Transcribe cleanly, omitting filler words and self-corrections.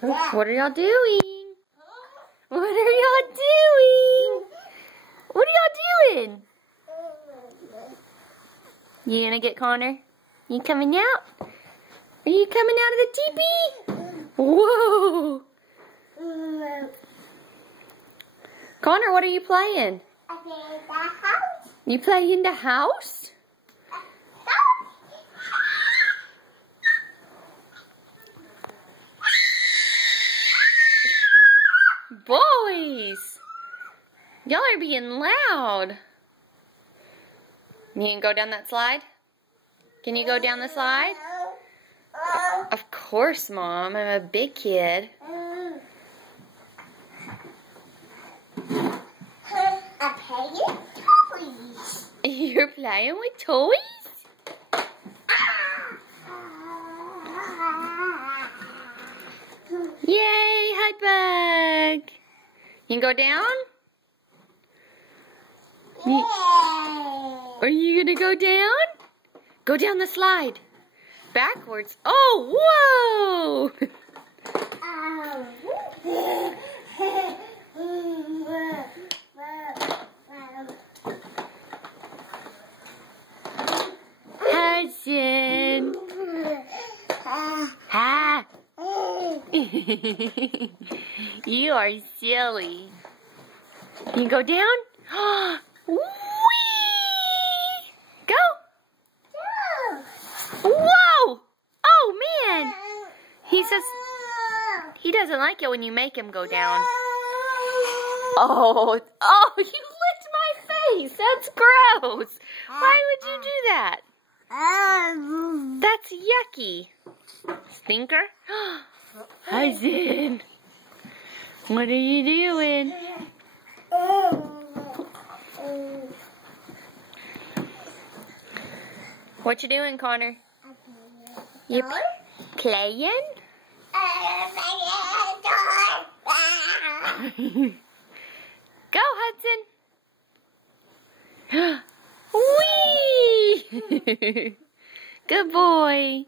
What are y'all doing? What are y'all doing? What are y'all doing? You gonna get Connor? You coming out? Are you coming out of the teepee? Whoa! Connor, what are you playing? I play in the house. You play in the house? Boys! Y'all are being loud. You can go down that slide? Can you go down the slide? Of course, Mom. I'm a big kid. I'm playing toys. You're playing with toys? Yay, Hudbug! You can go down? Are you gonna go down? Go down the slide. Backwards. Oh, whoa! Hudson. Ha! You are silly. Can you go down? Whee! Go! Whoa! Oh man! He says he doesn't like it when you make him go down. Oh, you licked my face. That's gross. Why would you do that? That's yucky. Stinker? Hudson, what are you doing? What you doing, Connor? You playing? Go, Hudson. Whee! Good boy.